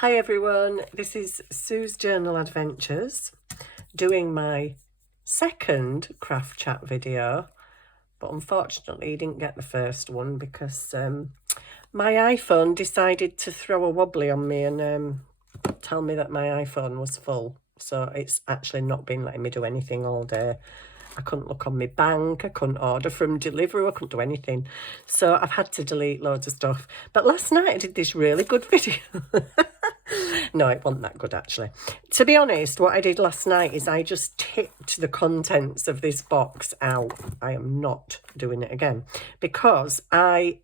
Hi everyone, this is Sue's Journal Adventures, doing my second craft chat video, but unfortunately you didn't get the first one because my iPhone decided to throw a wobbly on me and tell me that my iPhone was full, so it's actually not been letting me do anything all day. I couldn't look on my bank, I couldn't order from Deliveroo, I couldn't do anything. So I've had to delete loads of stuff. But last night I did this really good video. No, it wasn't that good actually. To be honest, what I did last night is I just tipped the contents of this box out. I am not doing it again because I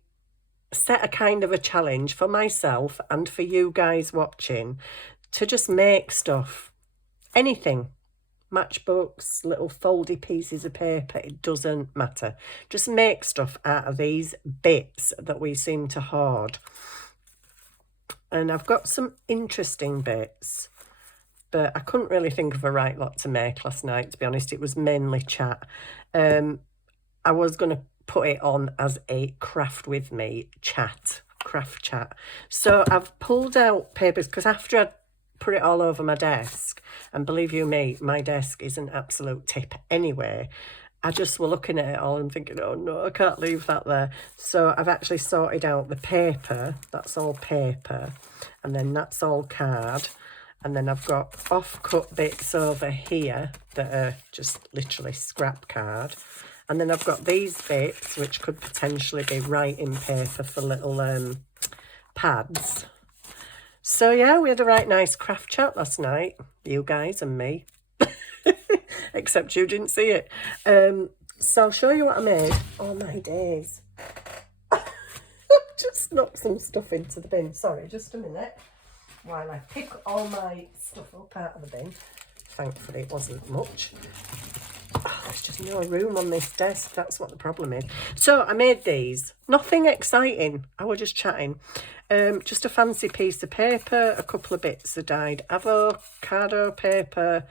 set a kind of a challenge for myself and for you guys watching to just make stuff. Anything. Matchbooks, little foldy pieces of paper, it doesn't matter. Just make stuff out of these bits that we seem to hoard. And I've got some interesting bits, but I couldn't really think of a right lot to make last night, to be honest. It was mainly chat. I was going to put it on as a craft with me craft chat. So I've pulled out papers because after I put it all over my desk, and believe you me, my desk is an absolute tip anyway, I just were looking at it all and thinking, oh no, I can't leave that there. So I've actually sorted out the paper. That's all paper, and then that's all card, and then I've got off-cut bits over here that are just literally scrap card, and then I've got these bits which could potentially be writing paper for little pads. So yeah, we had a right nice craft chat last night, you guys and me. Except you didn't see it. So I'll show you what I made. Oh my days. Just knocked some stuff into the bin. Sorry, just a minute. While I pick all my stuff up out of the bin. Thankfully it wasn't much. Oh, there's just no room on this desk. That's what the problem is. So I made these. Nothing exciting. I was just chatting. Just a fancy piece of paper, a couple of bits of dyed avocado paper,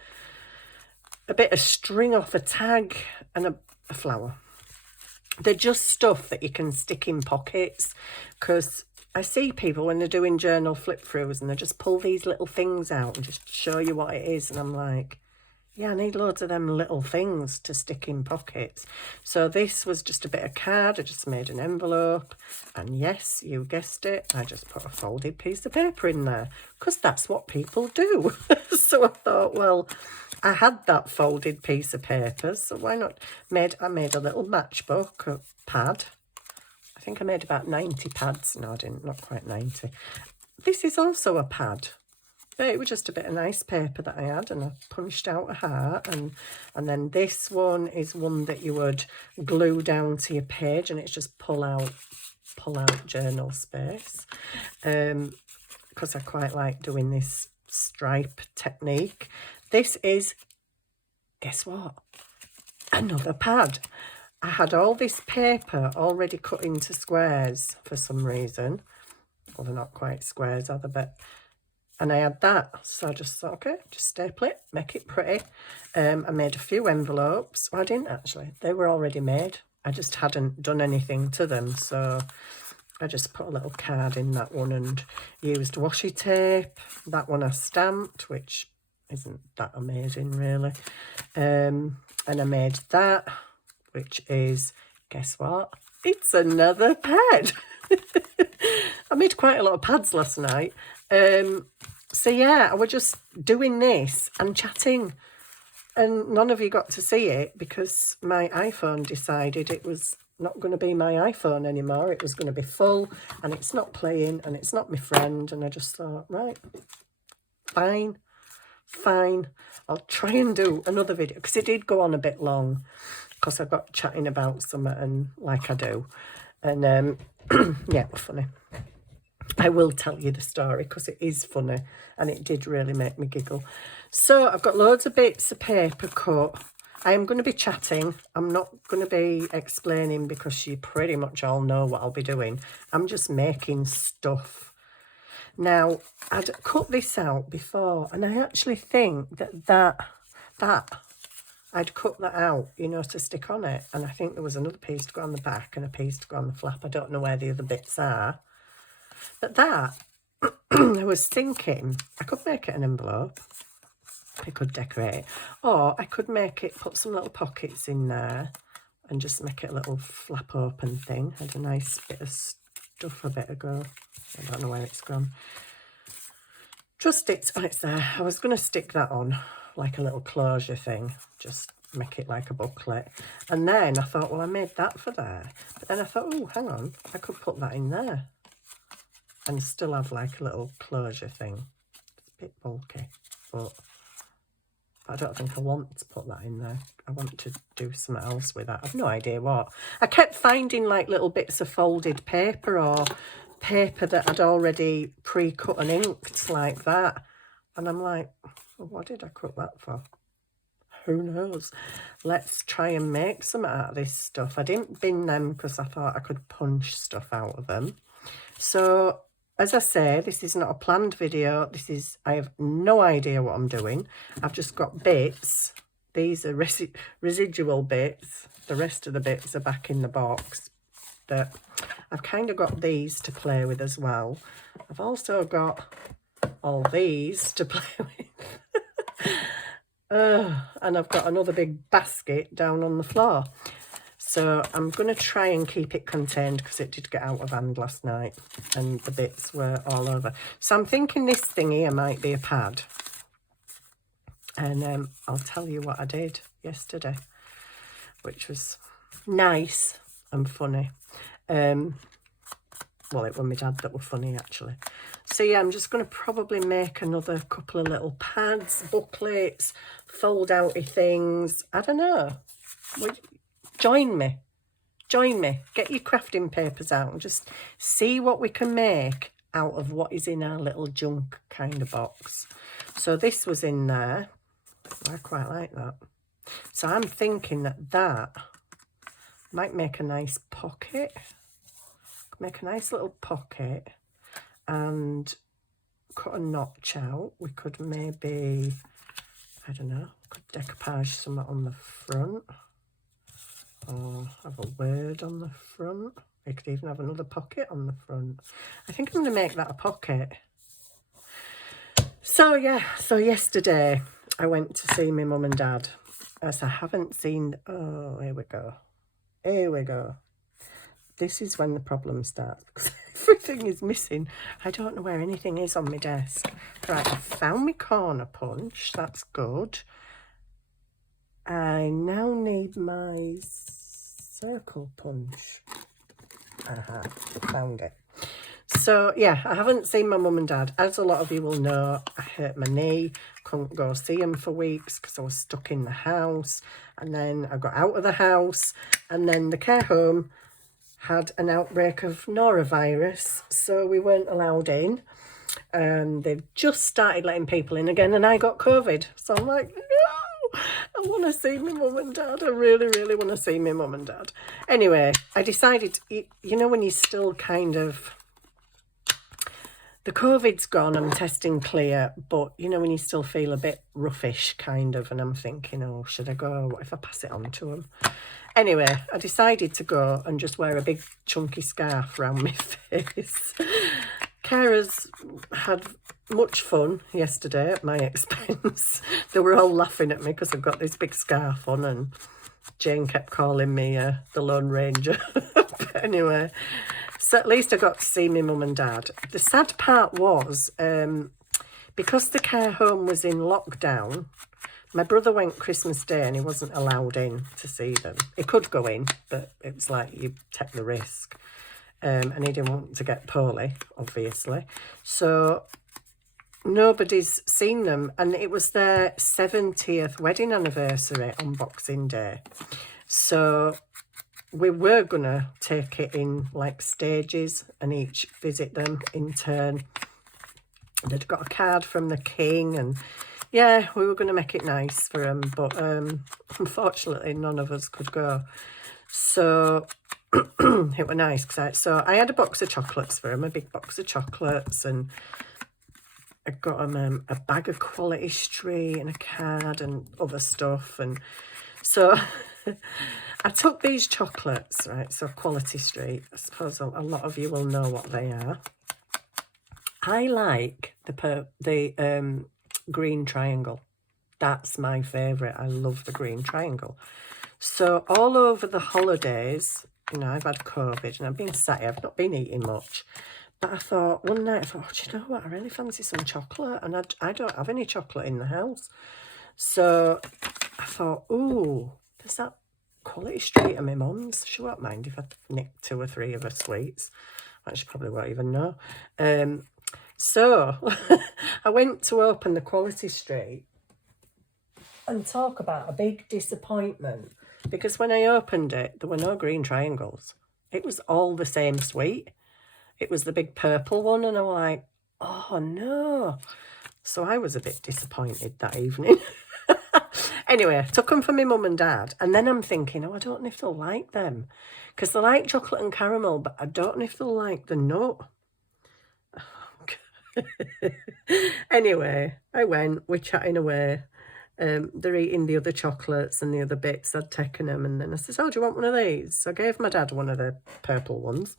a bit of string off a tag, and a flower. They're just stuff that you can stick in pockets, because I see people when they're doing journal flip throughs and they just pull these little things out and just show you what it is, and I'm like, yeah, I need loads of them little things to stick in pockets. So this was just a bit of card. I just made an envelope. And yes, you guessed it, I just put a folded piece of paper in there. Because that's what people do. So I thought, well, I had that folded piece of paper, so why not? I made a little matchbook, a pad. I think I made about 90 pads. No, I didn't, not quite 90. This is also a pad. But it was just a bit of nice paper that I had, and I punched out a heart, and then this one is one that you would glue down to your page, and it's just pull out journal space, because I quite like doing this stripe technique. This is, guess what, another pad. I had all this paper already cut into squares for some reason. Well, they're not quite squares, are they? But and I had that, so I just thought, okay, just staple it, make it pretty. I made a few envelopes. Well, I didn't actually. They were already made. I just hadn't done anything to them, so I just put a little card in that one and used washi tape. That one I stamped, which isn't that amazing, really. And I made that, which is, guess what? It's another pad. I made quite a lot of pads last night. So yeah, I was just doing this and chatting, and none of you got to see it because my iPhone decided it was not going to be my iPhone anymore. It was going to be full, and it's not playing, and it's not my friend. And I just thought, right, fine, I'll try and do another video, because it did go on a bit long because I got chatting about something, and like I do, and yeah, it was funny. I will tell you the story because it is funny and it did really make me giggle. So I've got loads of bits of paper cut. I am going to be chatting. I'm not going to be explaining because you pretty much all know what I'll be doing. I'm just making stuff. Now, I'd cut this out before, and I actually think that I'd cut that out, you know, to stick on it. And I think there was another piece to go on the back and a piece to go on the flap. I don't know where the other bits are. But that I was thinking I could make it an envelope. I could decorate it. Or I could make it, put some little pockets in there and just make it a little flap open thing. I had a nice bit of stuff a bit ago. I don't know where it's gone. Just it's there. I was going to stick that on like a little closure thing. Just make it like a booklet. And then I thought, well, I made that for there. But then I thought, oh, hang on. I could put that in there. And still have like a little closure thing. It's a bit bulky. But I don't think I want to put that in there. I want to do something else with that. I've no idea what. I kept finding like little bits of folded paper or paper that I'd already pre-cut and inked like that. And I'm like, well, what did I cut that for? Who knows? Let's try and make some out of this stuff. I didn't bin them because I thought I could punch stuff out of them. So, as I say, this is not a planned video. I have no idea what I'm doing. I've just got bits. These are residual bits. The rest of the bits are back in the box. But I've kind of got these to play with as well. I've also got all these to play with. And I've got another big basket down on the floor. So I'm going to try and keep it contained because it did get out of hand last night and the bits were all over. So I'm thinking this thing here might be a pad. And I'll tell you what I did yesterday, which was nice and funny. Well, it was my dad that were funny, actually. So, yeah, I'm just going to probably make another couple of little pads, booklets, fold-outy things. I don't know. Join me. Join me. Get your crafting papers out and just see what we can make out of what is in our little junk kind of box. So this was in there. I quite like that. So I'm thinking that might make a nice pocket. Make a nice little pocket and cut a notch out. We could maybe, I don't know, could decoupage something on the front or have a word on the front. We could even have another pocket on the front. I think I'm going to make that a pocket. So yeah, so yesterday I went to see my mum and dad. As I haven't seen, oh, here we go. Here we go. This is when the problem starts because everything is missing. I don't know where anything is on my desk. Right, I found my corner punch. That's good. I now need my circle punch. Found it. So, yeah, I haven't seen my mum and dad. As a lot of you will know, I hurt my knee. Couldn't go see them for weeks because I was stuck in the house. And then I got out of the house. And then the care home had an outbreak of norovirus, so we weren't allowed in. They've just started letting people in again, and I got COVID. So I'm like, no, I want to see my mum and dad. I really, really want to see my mum and dad. Anyway, I decided, you know, when you still kind of, the COVID's gone, I'm testing clear, but, you know, when you still feel a bit roughish, kind of, and I'm thinking, oh, should I go? What if I pass it on to them? Anyway, I decided to go and just wear a big chunky scarf around my face. Carers had much fun yesterday at my expense. They were all laughing at me because I've got this big scarf on, and Jane kept calling me the Lone Ranger. But anyway, so at least I got to see my mum and dad. The sad part was, because the care home was in lockdown, my brother went Christmas Day and he wasn't allowed in to see them. He could go in, but it was like you take the risk. And he didn't want to get poorly, obviously. So nobody's seen them. And it was their 70th wedding anniversary on Boxing Day. So we were going to take it in like stages and each visit them in turn. They'd got a card from the king and yeah, we were going to make it nice for him, but unfortunately none of us could go. So it was nice because I had a box of chocolates for him, a big box of chocolates, and I got him a bag of Quality Street and a card and other stuff. And so I took these chocolates, right? So Quality Street, I suppose a lot of you will know what they are. I like the green triangle. That's my favourite. I love the green triangle. So all over the holidays, you know, I've had COVID and I've been sat here. I've not been eating much. But I thought, one night, I thought, oh, do you know what? I really fancy some chocolate. And I don't have any chocolate in the house. So I thought, ooh, there's that Quality Street of my mum's. She won't mind if I nick 2 or 3 of her sweets. She probably won't even know. So I went to open the Quality Street and talk about a big disappointment, because when I opened it, there were no green triangles. It was all the same sweet. It was the big purple one, and I'm like, oh no. So I was a bit disappointed that evening. Anyway, I took them for my mum and dad, and then I'm thinking, oh, I don't know if they'll like them, because they like chocolate and caramel, but I don't know if they'll like the nut. Anyway, I went, we're chatting away. They're eating the other chocolates and the other bits. I'd taken them, and then I said, oh, do you want one of these? So I gave my dad one of the purple ones,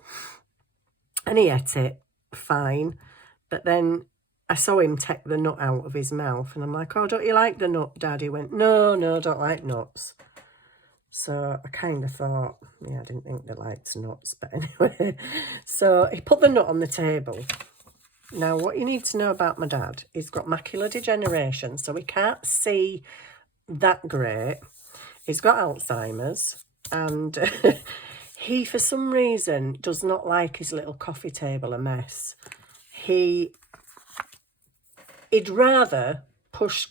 and he ate it fine. But then I saw him take the nut out of his mouth, and I'm like, oh, don't you like the nut, Dad? He went, no, don't like nuts. So I kind of thought, yeah, I didn't think they liked nuts, but anyway. So he put the nut on the table. Now, what you need to know about my dad, he's got macular degeneration, so he can't see that great. He's got Alzheimer's, and he, for some reason, does not like his little coffee table a mess. He'd rather push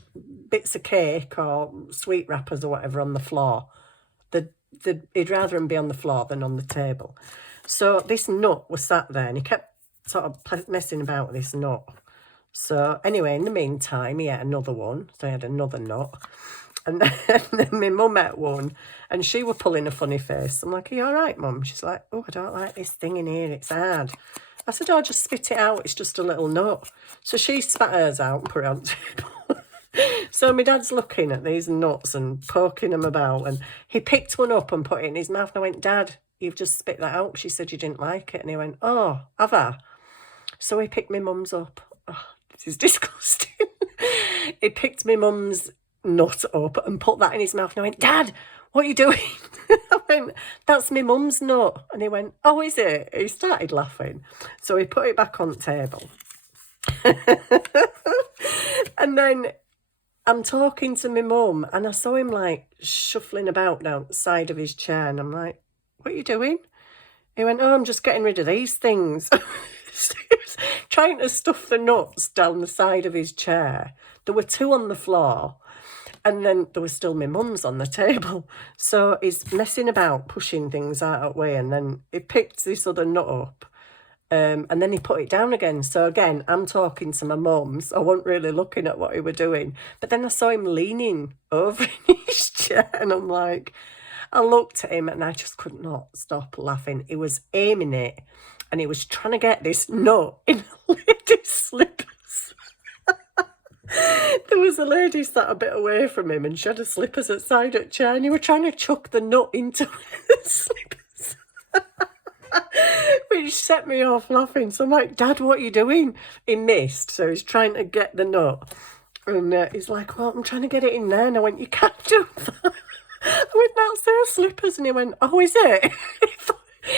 bits of cake or sweet wrappers or whatever on the floor. He'd rather them be on the floor than on the table. So this nut was sat there, and he kept sort of messing about with this nut. So anyway, in the meantime, he ate another one. So he had another nut. And then my mum ate one, and she was pulling a funny face. I'm like, are you all right, Mum? She's like, oh, I don't like this thing in here. It's hard. I said, oh, just spit it out. It's just a little nut. So she spat hers out and put it on the table. So my dad's looking at these nuts and poking them about, and he picked one up and put it in his mouth. And I went, Dad, you've just spit that out. She said you didn't like it. And he went, oh, have I? So he picked my mum's up. Oh, this is disgusting. He picked my mum's nut up and put that in his mouth. And I went, Dad, what are you doing? I went, that's my mum's nut. And he went, oh, is it? He started laughing. So he put it back on the table. And then I'm talking to my mum, and I saw him like shuffling about down the side of his chair, and I'm like, what are you doing? He went, oh, I'm just getting rid of these things. He was trying to stuff the nuts down the side of his chair. There were 2 on the floor, and then there was still my mum's on the table. So he's messing about, pushing things out of the way, and then he picked this other nut up. And then he put it down again. So again, I'm talking to my mum, so I wasn't really looking at what he was doing. But then I saw him leaning over in his chair, and I'm like, I looked at him and I just could not stop laughing. He was aiming it, and he was trying to get this nut in a lady's slippers. There was a lady sat a bit away from him, and she had her slippers outside her chair, and he was trying to chuck the nut into the slippers. Which set me off laughing. So I'm like, Dad, what are you doing? He missed, so he's trying to get the nut. And he's like, well, I'm trying to get it in there. And I went, you can't do that. I went, that's their slippers. And he went, oh, is it?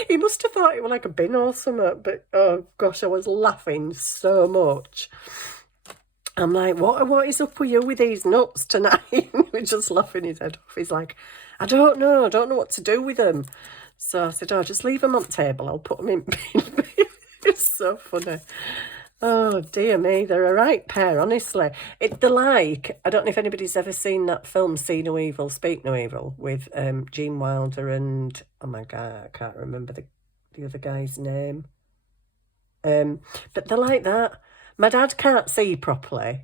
He must have thought it was like a bin or something. But, oh, gosh, I was laughing so much. I'm like, what is up with you with these nuts tonight? He was just laughing his head off. He's like, I don't know what to do with them. So I said, oh, just leave them on the table. I'll put them in bin. It's so funny. Oh, dear me. They're a right pair, honestly. They're like, I don't know if anybody's ever seen that film, See No Evil, Speak No Evil, with Gene Wilder and, oh my God, I can't remember the other guy's name. But they're like that. My dad can't see properly,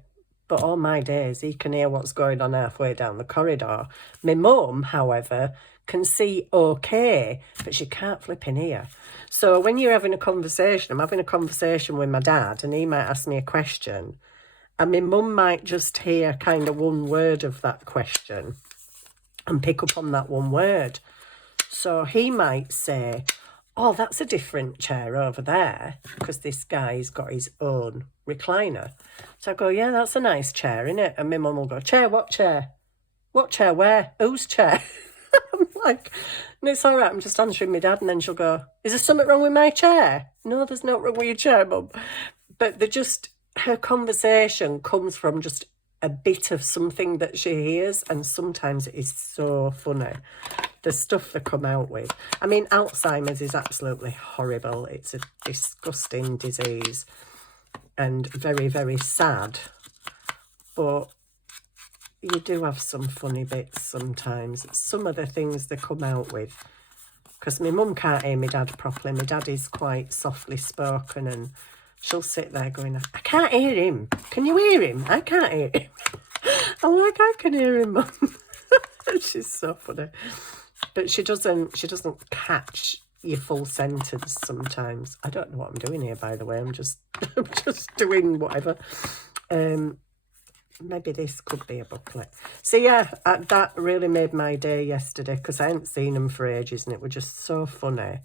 but all my days, he can hear what's going on halfway down the corridor. My mum, however, can see okay, but she can't flip in here. So when you're having a conversation, I'm having a conversation with my dad, and he might ask me a question, and my mum might just hear kind of one word of that question and pick up on that one word. So he might say, oh, that's a different chair over there, because this guy's got his own recliner. So I go, yeah, that's a nice chair, isn't it? And my mum will go, chair, what chair? What chair, where? Whose chair? I'm like, and it's all right, I'm just answering my dad, and then she'll go, is there something wrong with my chair? No, there's no wrong with your chair, Mum. But her conversation comes from just a bit of something that she hears, and sometimes it is so funny. The stuff they come out with. I mean, Alzheimer's is absolutely horrible. It's a disgusting disease and very, very sad. But you do have some funny bits sometimes. Some of the things they come out with. Because my mum can't hear my dad properly. My dad is quite softly spoken, and she'll sit there going, I can't hear him. Can you hear him? I can't hear him. I'm like, I can hear him, Mum. She's so funny. But she doesn't catch your full sentence sometimes. I don't know what I'm doing here, by the way. I'm just doing whatever. Maybe this could be a booklet. So yeah, that really made my day yesterday, because I hadn't seen them for ages, and it was just so funny.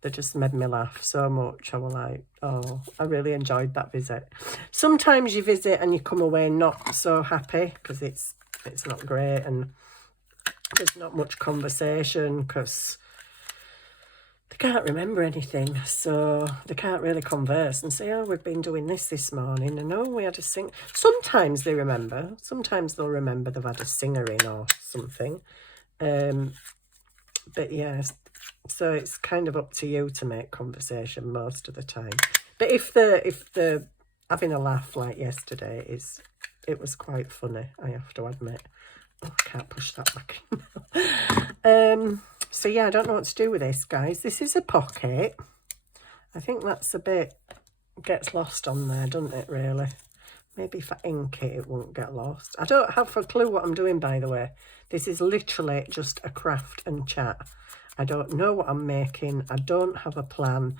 They just made me laugh so much. I was like, oh, I really enjoyed that visit. Sometimes you visit and you come away not so happy, because it's not great, and there's not much conversation, because they can't remember anything, so they can't really converse and say, oh, we've been doing this morning, and oh, we had a sing. Sometimes they remember. Sometimes they'll remember they've had a singer in or something. But yeah, so it's kind of up to you to make conversation most of the time. But if they're having a laugh like yesterday, it was quite funny, I have to admit. Oh, I can't push that back. So yeah, I don't know what to do with this, guys. This is a pocket. I think that's a bit, gets lost on there, doesn't it, really? Maybe if I ink it, it won't get lost. I don't have a clue what I'm doing, by the way. This is literally just a craft and chat. I don't know what I'm making. I don't have a plan.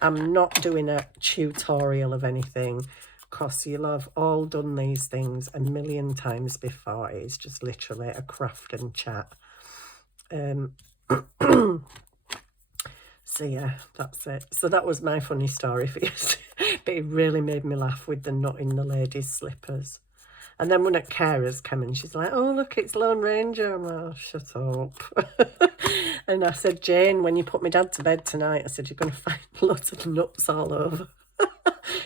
I'm not doing a tutorial of anything, because you'll have all done these things a million times before. It's just literally a craft and chat. So yeah, that's it. So that was my funny story for you. But it really made me laugh with the nut in the lady's slippers. And then when a carers came in, she's like, oh, look, it's Lone Ranger. I'm like, oh, shut up. And I said, Jane, when you put my dad to bed tonight, I said, you're going to find lots of nuts all over.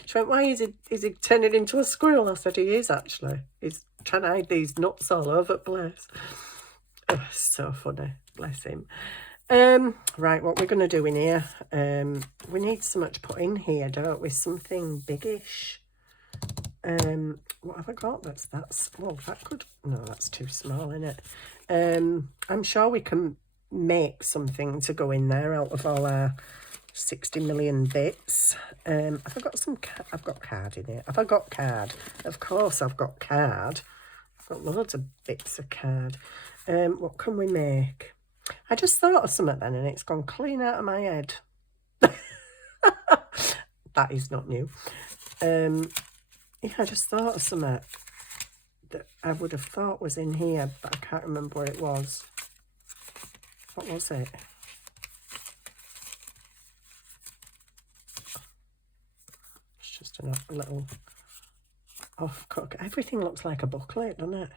She went, why is he turning into a squirrel? I said, he is actually. He's trying to hide these nuts all over the place. Oh, so funny. Bless him. Right, what we're going to do in here, we need so much put in here, don't we? Something biggish. What have I got? That's well, that could, no, that's too small, isn't it? I'm sure we can make something to go in there out of all our 60 million bits. Have I got some, I've got card in here. Have I got card? Of course I've got card. I've got loads of bits of card. What can we make? I just thought of something then, and it's gone clean out of my head. That is not new. Yeah, I just thought of something that I would have thought was in here, but I can't remember what it was. What was it? It's just a little off-cut. Everything looks like a booklet, doesn't it?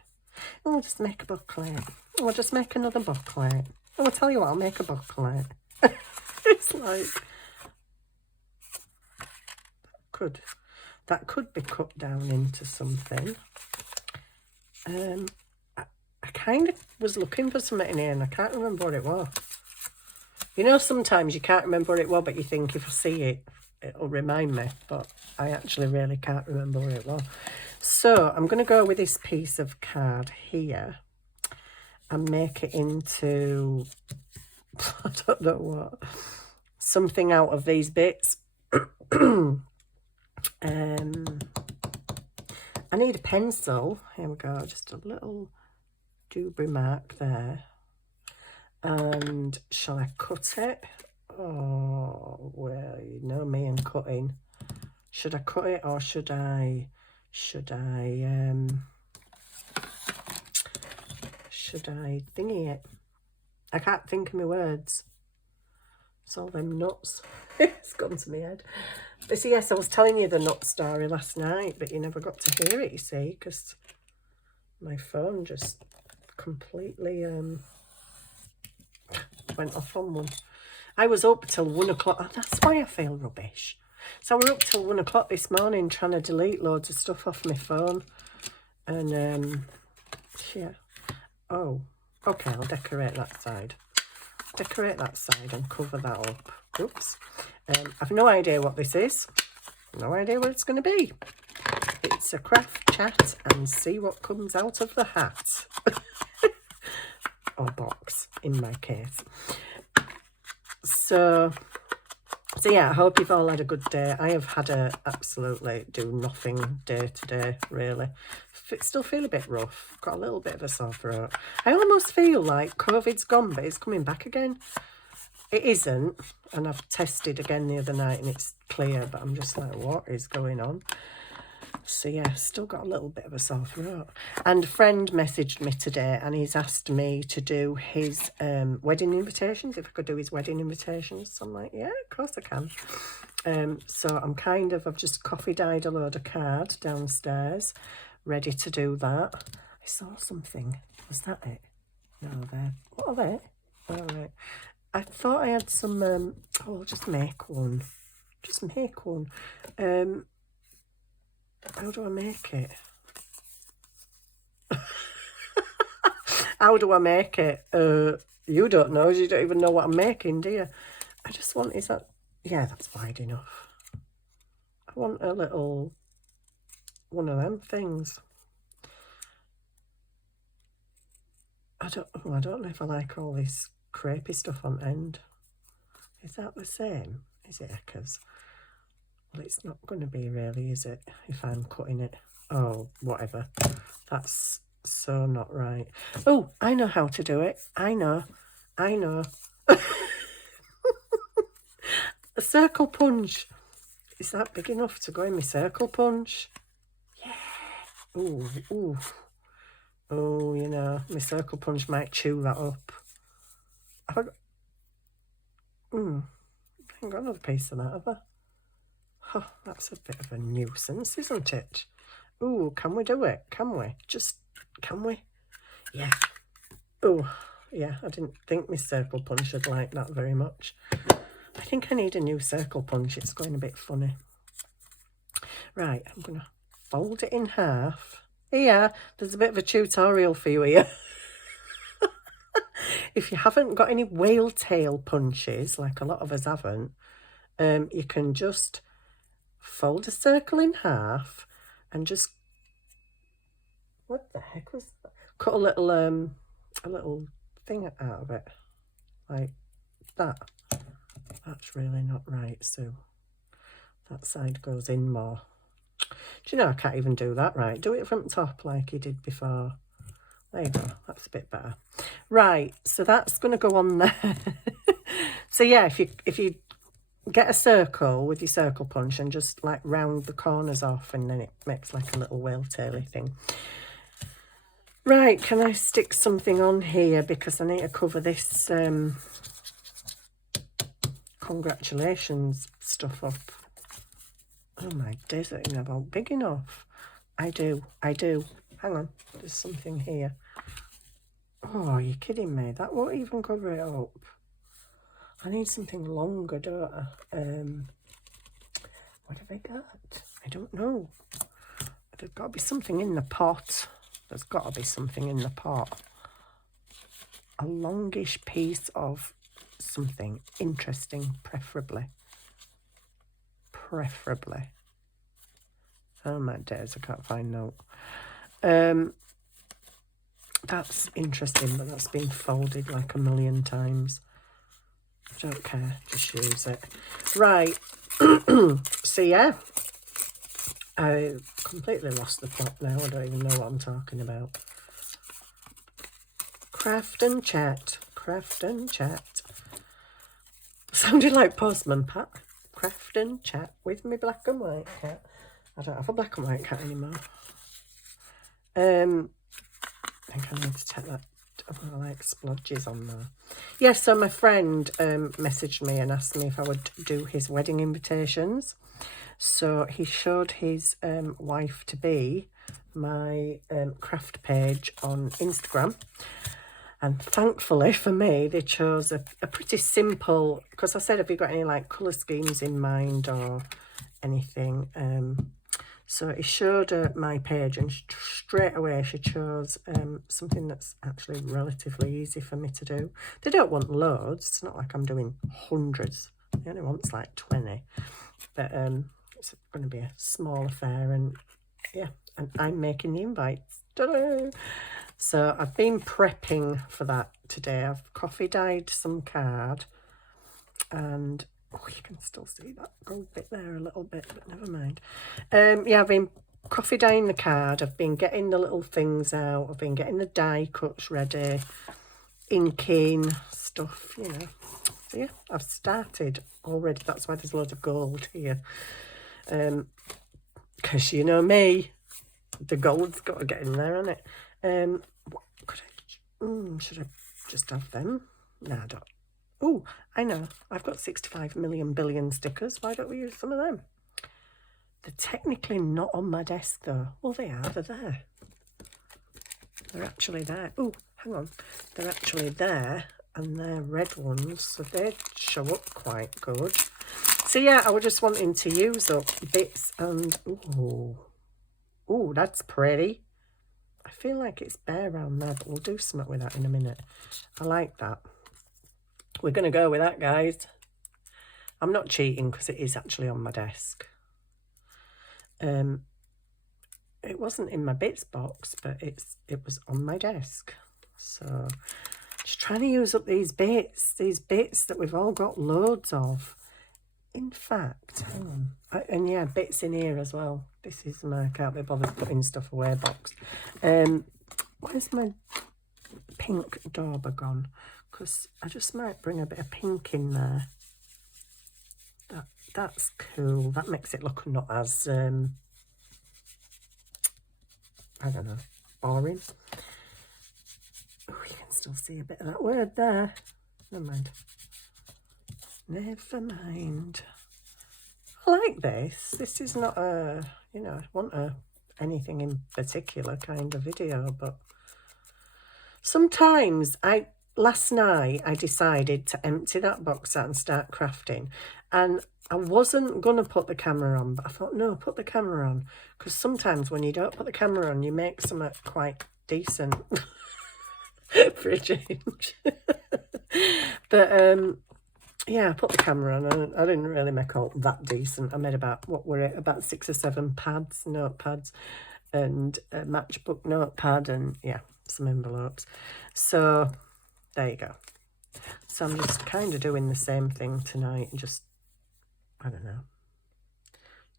Oh, I'll just make a booklet. Oh, I'll just make another booklet. Oh, I'll tell you what, I'll make a booklet. It's like, that could be cut down into something. I kind of was looking for something in here, and I can't remember what it was. You know, sometimes you can't remember what it was, but you think if I see it, it'll remind me. But I actually really can't remember what it was. So I'm going to go with this piece of card here and make it into, I don't know what, something out of these bits. I need a pencil. Here we go, just a little doobry mark there. And shall I cut it? Oh, well, you know me and cutting. Should I cut it, or should I thingy it? I can't think of my words. It's all them nuts. It's gone to my head. But so yes, I was telling you the nut story last night, but you never got to hear it, you see, because my phone just completely went off on one. I was up till 1 o'clock. Oh, that's why I feel rubbish. So we're up till 1 o'clock this morning trying to delete loads of stuff off my phone. And yeah. Oh, okay, I'll decorate that side. Decorate that side and cover that up. Oops. I've no idea what this is. No idea what it's going to be. It's a craft chat and see what comes out of the hat. Or box, in my case. So yeah, I hope you've all had a good day. I have had a absolutely do nothing day today, really. Still feel a bit rough. Got a little bit of a sore throat. I almost feel like COVID's gone, but it's coming back again. It isn't, and I've tested again the other night and it's clear, but I'm just like, what is going on? So yeah, still got a little bit of a sore throat. And a friend messaged me today and he's asked me to do his wedding invitations, if I could do his wedding invitations. So I'm like, yeah, of course I can. So I've just coffee dyed a load of card downstairs, ready to do that. I saw something. Was that it? No, there. What are they? All right. I thought I had some, I'll just make one. Just make one. How do I make it? How do I make it? You don't know. You don't even know what I'm making, do you? I just want, is that, yeah, that's wide enough. I want a little, one of them things. I don't know if I like all this crepey stuff on end. Is that the same? Is it Eckers? Well, it's not going to be really, is it, if I'm cutting it? Oh, whatever. That's so not right. Oh, I know how to do it. I know. A circle punch. Is that big enough to go in my circle punch? Yeah. Ooh. Oh, you know, my circle punch might chew that up. I haven't got another piece of that, have I? Oh, that's a bit of a nuisance, isn't it? Ooh, can we do it? Can we? Can we? Yeah. Oh, yeah, I didn't think my circle punch would like that very much. I think I need a new circle punch. It's going a bit funny. Right, I'm going to fold it in half. Here, there's a bit of a tutorial for you here. If you haven't got any whale tail punches, like a lot of us haven't, you can just fold a circle in half and just, what the heck was that? Cut a little thing out of it, like that. That's really not right, Sue. That side goes in more. Do you know, I can't even do that right. Do it from top like you did before. There you go. That's a bit better. Right, so that's going to go on there. So yeah, if you get a circle with your circle punch and just like round the corners off, and then it makes like a little whale taily thing. Right, can I stick something on here because I need to cover this congratulations stuff up. Oh my days, I don't know big enough. I do. Hang on, there's something here. Oh, are you kidding me? That won't even cover it up. I need something longer, don't I? What have I got? I don't know. There's got to be something in the pot. There's got to be something in the pot. A longish piece of something interesting, preferably. Oh my days, I can't find note. That's interesting, but that's been folded like a million times. I don't care, just use it. Right, so yeah, I completely lost the plot now. I don't even know what I'm talking about. Craft and chat. Sounded like Postman Pat. Craft and chat with me black and white cat. I don't have a black and white cat anymore. I think I need to take that like splodges on there. Yeah, so my friend messaged me and asked me if I would do his wedding invitations. So he showed his wife-to-be my craft page on Instagram. And thankfully for me, they chose a pretty simple, because I said, have you got any like colour schemes in mind or anything? So he showed her my page, and straight away she chose something that's actually relatively easy for me to do. They don't want loads. It's not like I'm doing hundreds. They only want like 20. But it's going to be a small affair, and yeah, and I'm making the invites. Ta-da! So I've been prepping for that today. I've coffee dyed some card, and oh, you can still see that gold bit there a little bit, but never mind. Yeah, I've been coffee dyeing the card. I've been getting the little things out. I've been getting the die cuts ready, inking stuff, you know. So yeah, I've started already. That's why there's loads of gold here. Because you know me, the gold's got to get in there, hasn't it? Should I just have them? No, I don't. Oh, I know. I've got 65 million billion stickers. Why don't we use some of them? They're technically not on my desk, though. Well, they are. They're there. They're actually there. Oh, hang on. They're actually there, and they're red ones, so they show up quite good. So, yeah, I was just wanting to use up bits and... Ooh, that's pretty. I feel like it's bare around there, but we'll do something with that in a minute. I like that. We're going to go with that, guys. I'm not cheating because it is actually on my desk. It wasn't in my bits box, but it was on my desk. So just trying to use up these bits that we've all got loads of. In fact, hang on. And yeah, bits in here as well. This is my can't be bothered putting stuff away box. Where's my pink dauber gone? Because I just might bring a bit of pink in there. That's cool. That makes it look not as I don't know, boring. Oh, you can still see a bit of that word there. Never mind. Never mind. I like this. This is not a, you know, I want anything in particular kind of video, but sometimes last night I decided to empty that box out and start crafting, and I wasn't going to put the camera on, but I thought, no, put the camera on, because sometimes when you don't put the camera on, you make something quite decent for a change. But yeah, I put the camera on, and I didn't really make all that decent. I made about, what were it, about 6 or 7 notepads, and a matchbook notepad, and yeah, some envelopes. So there you go. So I'm just kind of doing the same thing tonight, and just, I don't know,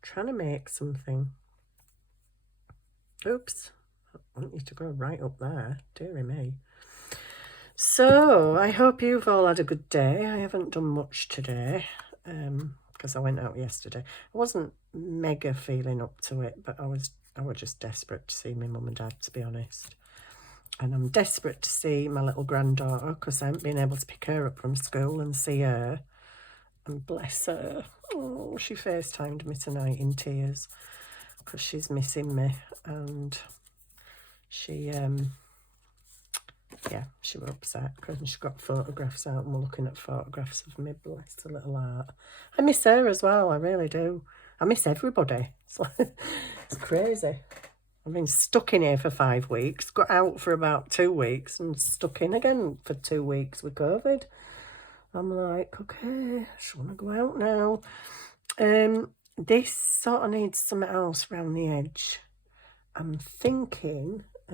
trying to make something. Oops, I want you to go right up there, dearie me. So I hope you've all had a good day. I haven't done much today because I went out yesterday. I wasn't mega feeling up to it, but I was just desperate to see my mum and dad, to be honest. And I'm desperate to see my little granddaughter because I haven't been able to pick her up from school and see her. And bless her. Oh, she FaceTimed me tonight in tears because she's missing me. And she, yeah, she was upset because she got photographs out and we're looking at photographs of me. Bless her little heart. I miss her as well, I really do. I miss everybody. It's crazy. I've been stuck in here for 5 weeks, got out for about 2 weeks and stuck in again for 2 weeks with COVID. I'm like, okay, I just want to go out now. This sort of needs something else around the edge. I'm thinking, I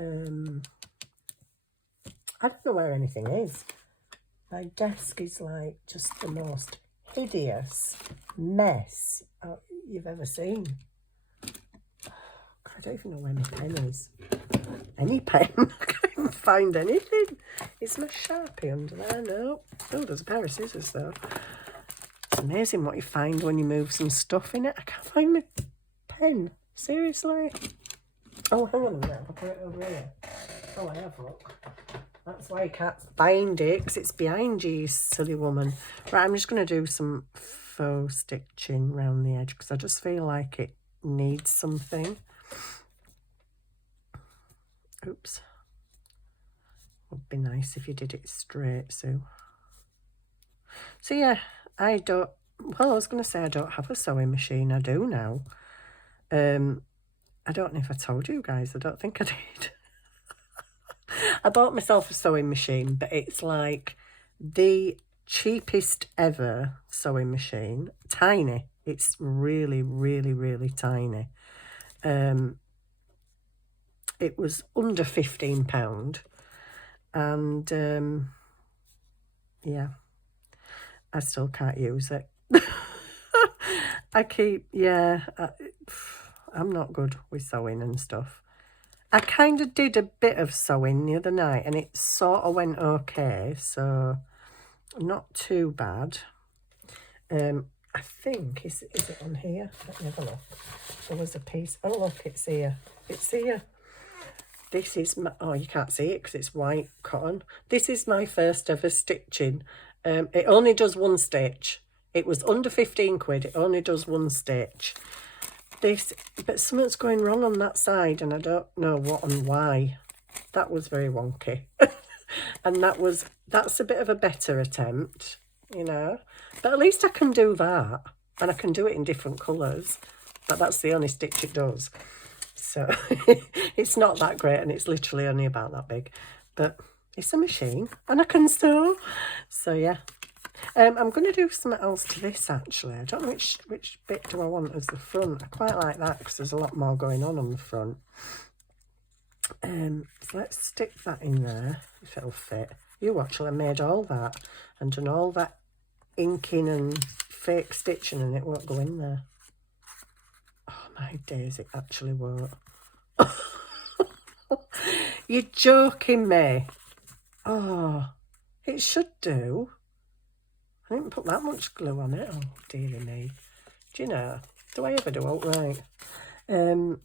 don't know where anything is. My desk is like just the most hideous mess you've ever seen. I don't even know where my pen is. Any pen? I can't even find anything. Is my Sharpie under there? No. Oh, there's a pair of scissors though. It's amazing what you find when you move some stuff in it. I can't find my pen. Seriously? Oh, hang on a minute. I'll put it over here. Oh, I have, look. That's why you can't find it, because it's behind you, you silly woman. Right, I'm just going to do some faux stitching around the edge, because I just feel like it needs something. Oops. Would be nice if you did it straight, Sue. So yeah, I don't, well, I was going to say I don't have a sewing machine. I do now. I don't know if I told you guys. I don't think I did. I bought myself a sewing machine, but it's like the cheapest ever sewing machine. Tiny. It's really, really, really tiny. It was under £15, and yeah, I still can't use it. I keep, yeah, I'm not good with sewing and stuff. I kind of did a bit of sewing the other night, and it sort of went okay, so not too bad. I think, is it on here? Let me have a look. There was a piece. Oh, look, it's here. It's here. This is my, oh, you can't see it because it's white cotton. This is my first ever stitching. It only does one stitch. It was under 15 quid. It only does one stitch. This, but something's going wrong on that side, and I don't know what and why. That was very wonky. And that's a bit of a better attempt, you know. But at least I can do that, and I can do it in different colours. But that's the only stitch it does. So it's not that great, and it's literally only about that big. But it's a machine, and I can sew. So yeah. I'm going to do something else to this, actually. I don't know which bit do I want as the front. I quite like that because there's a lot more going on the front. So let's stick that in there, if it'll fit. You actually made all that and done all that inking and fake stitching, and it won't go in there. Oh, my days, it actually won't. You're joking me. Oh, it should do. I didn't put that much glue on it. Oh, dearie me. Do you know, do I ever do outright? We're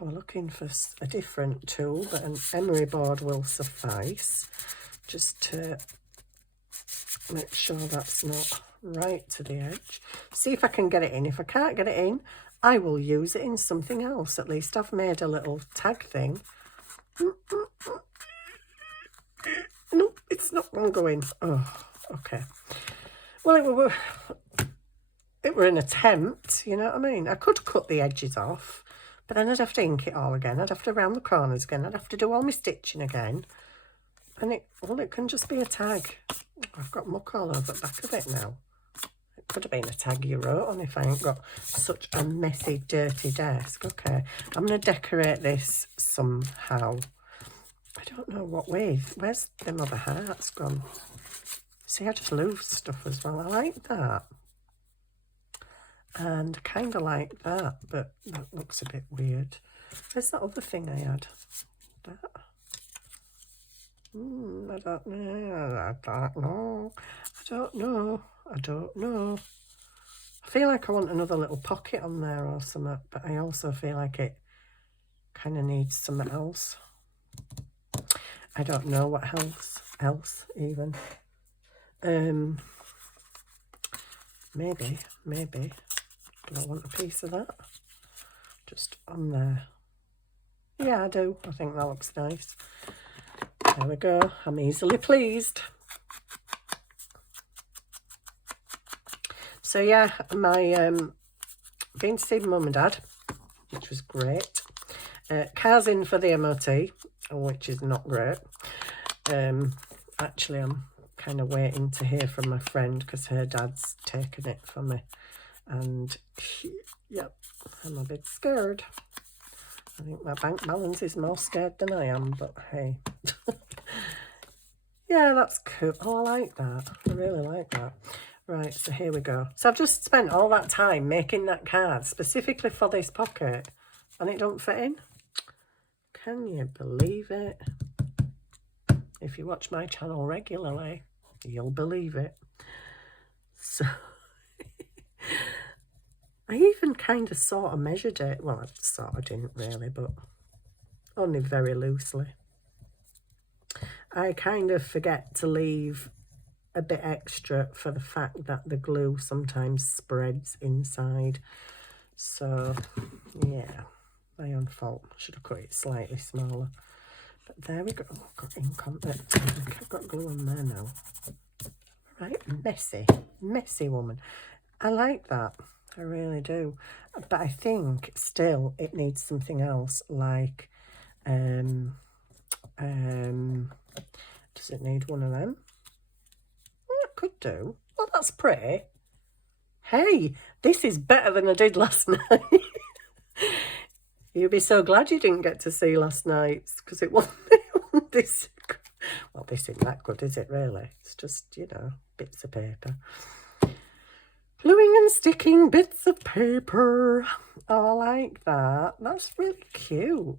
looking for a different tool, but an emery board will suffice. Just to make sure that's not right to the edge. See if I can get it in. If I can't get it in, I will use it in something else. At least I've made a little tag thing. No, it's not going to go in. Oh, okay. Well, it were an attempt, you know what I mean? I could cut the edges off, but then I'd have to ink it all again. I'd have to round the corners again. I'd have to do all my stitching again. And it can just be a tag. I've got muck all over the back of it now. It could have been a tag you wrote on if I ain't got such a messy, dirty desk. Okay, I'm going to decorate this somehow. I don't know what way. Where's them other hearts gone? See, I just lose stuff as well. I like that. And kind of like that, but that looks a bit weird. Where's that other thing I had? That? I don't know. I don't know. I feel like I want another little pocket on there or something, but I also feel like it kind of needs something else. I don't know what else even. Maybe. Do I want a piece of that? Just on there. Yeah, I do. I think that looks nice. There we go. I'm easily pleased. So yeah, my been to see mum and dad, which was great. Car's in for the MOT, which is not great. Actually, I'm kind of waiting to hear from my friend because her dad's taken it for me. And yep, I'm a bit scared. I think my bank balance is more scared than I am, but hey. Yeah, that's cool. Oh, I like that. I really like that. Right, so here we go. So I've just spent all that time making that card specifically for this pocket, and it don't fit in. Can you believe it? If you watch my channel regularly, you'll believe it. So I even kind of sort of measured it. Well, I sort of didn't really, but only very loosely. I kind of forget to leave a bit extra for the fact that the glue sometimes spreads inside. So, yeah, my own fault. Should have cut it slightly smaller. But there we go. Oh, I've got ink on it. I've got glue on there now. Right, messy woman. I like that. I really do. But I think still it needs something else, like does it need one of them? Well, it could do. Well, that's pretty. Hey, this is better than I did last night. You'll be so glad you didn't get to see last night's, because it wasn't this. Well, this isn't that good, is it, really? It's just, you know, bits of paper. Gluing and sticking bits of paper. Oh, I like that. That's really cute.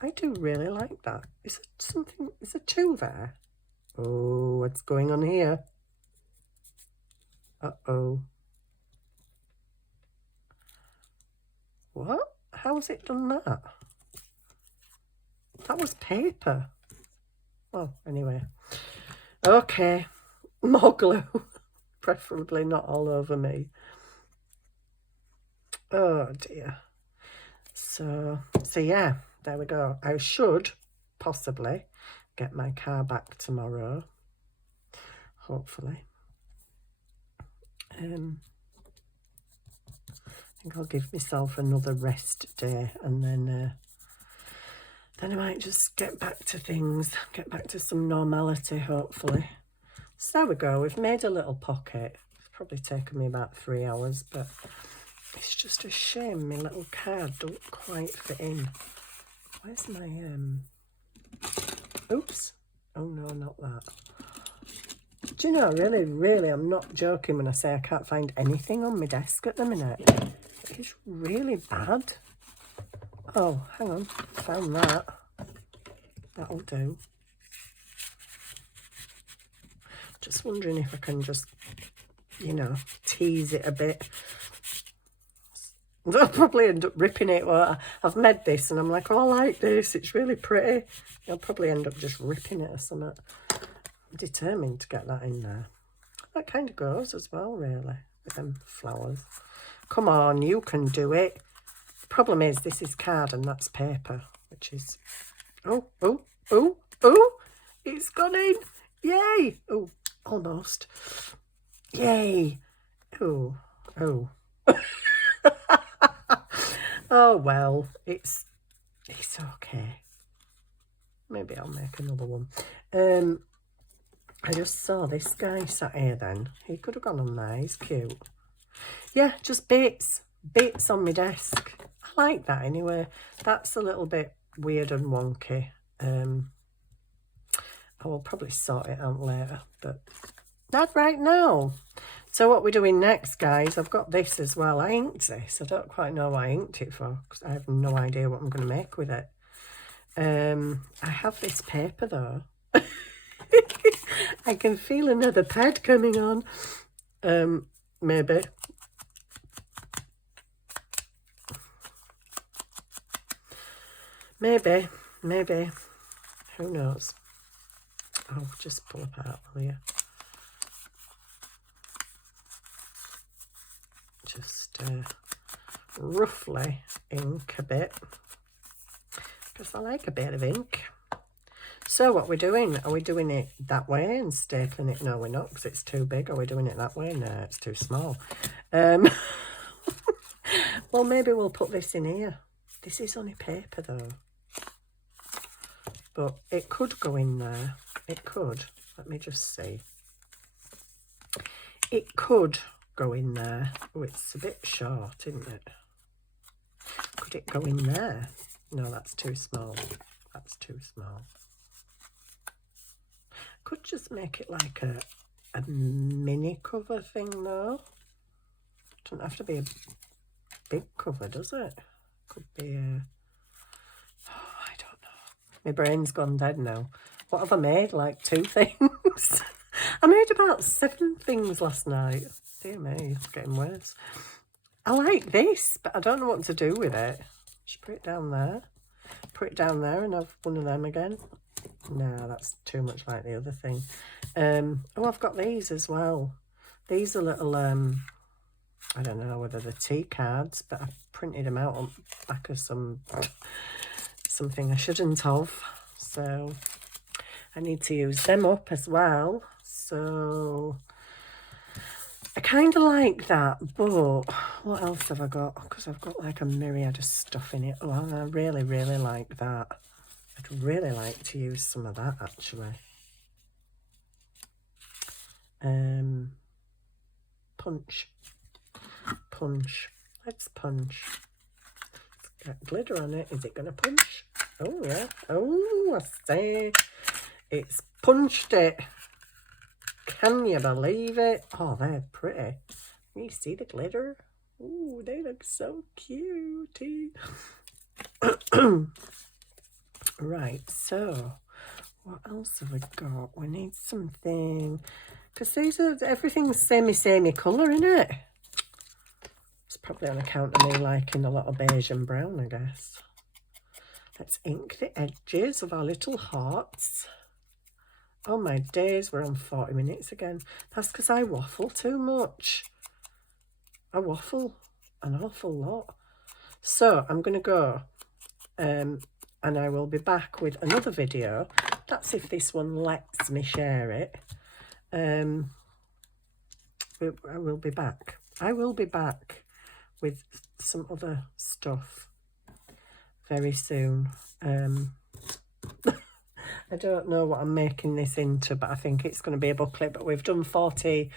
I do really like that. Is it something? Is there two there? Oh, what's going on here? Uh-oh. What? How has it done that? That was paper. Well, anyway. Okay. More glue. Preferably not all over me. Oh, dear. So yeah, there we go. I should possibly get my car back tomorrow. Hopefully. I think I'll give myself another rest day, and then I might just get back to things, get back to some normality, hopefully. So there we go. We've made a little pocket. It's probably taken me about 3 hours, but it's just a shame my little card don't quite fit in. Where's my oops. Oh no, not that. Do you know, really, I'm not joking when I say I can't find anything on my desk at the minute. It's really bad. Oh, hang on. Found that. That'll do. Just wondering if I can just, you know, tease it a bit. I'll probably end up ripping it. Well, I've made this and I'm like, oh, I like this. It's really pretty. I'll probably end up just ripping it or something. I'm determined to get that in there. That kind of goes as well, really, with them flowers. Come on, you can do it. The problem is this is card and that's paper, which is... Oh, it's gone in. Yay. Oh, almost. Yay. Oh. Oh, well, it's okay. Maybe I'll make another one. I just saw this guy sat here then. He could have gone on there. He's cute. Yeah, just bits on my desk. I like that anyway. That's a little bit weird and wonky. I will probably sort it out later, but not right now. So what we're doing next, guys, I've got this as well. I inked this. I don't quite know what I inked it for, because I have no idea what I'm going to make with it. I have this paper though. I can feel another pad coming on. Maybe. Maybe. Who knows? I'll just pull apart, will you? Just roughly ink a bit, because I like a bit of ink. So what we're doing, are we doing it that way and stapling it? No, we're not, because it's too big. Are we doing it that way? No, it's too small. Well, maybe we'll put this in here. This is only paper though, but it could go in there. It could. Let me just see. It could go in there. Oh, it's a bit short, isn't it? Could it go in there? No, that's too small. That's too small. Could just make it like a mini cover thing though. Doesn't have to be a big cover, does it? Could be a... Oh, I don't know. My brain's gone dead now. What have I made? Like 2 things? I made about 7 things last night. Dear me, it's getting worse. I like this, but I don't know what to do with it. Should put it down there. put it down there and have one of them again. No, that's too much like the other thing. Oh, I've got these as well. These are little, I don't know whether they're tea cards, but I printed them out on the back of something I shouldn't have. So I need to use them up as well. So I kind of like that, but what else have I got? Because I've got like a myriad of stuff in it. Oh, I really, really like that. I'd really like to use some of that, actually. Punch. Let's punch. It's got glitter on it. Is it going to punch? Oh, yeah. Oh, I say. It's punched it. Can you believe it? Oh, they're pretty. Can you see the glitter? Ooh, they look so cutie. Right, so what else have we got? We need something, because these are, everything's samey colour, isn't it? It's probably on account of me liking a lot of beige and brown, I guess. Let's ink the edges of our little hearts. Oh my days, we're on 40 minutes again. That's because I waffle too much. I waffle an awful lot. So I'm going to go and I will be back with another video. That's if this one lets me share it. I will be back. I will be back with some other stuff very soon. I don't know what I'm making this into, but I think it's going to be a booklet. But we've done 40-ish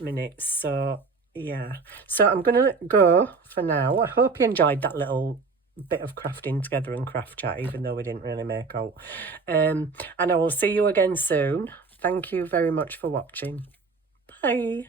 minutes, so yeah. So I'm going to go for now. I hope you enjoyed that little bit of crafting together and craft chat, even though we didn't really make out. And I will see you again soon. Thank you very much for watching. Bye.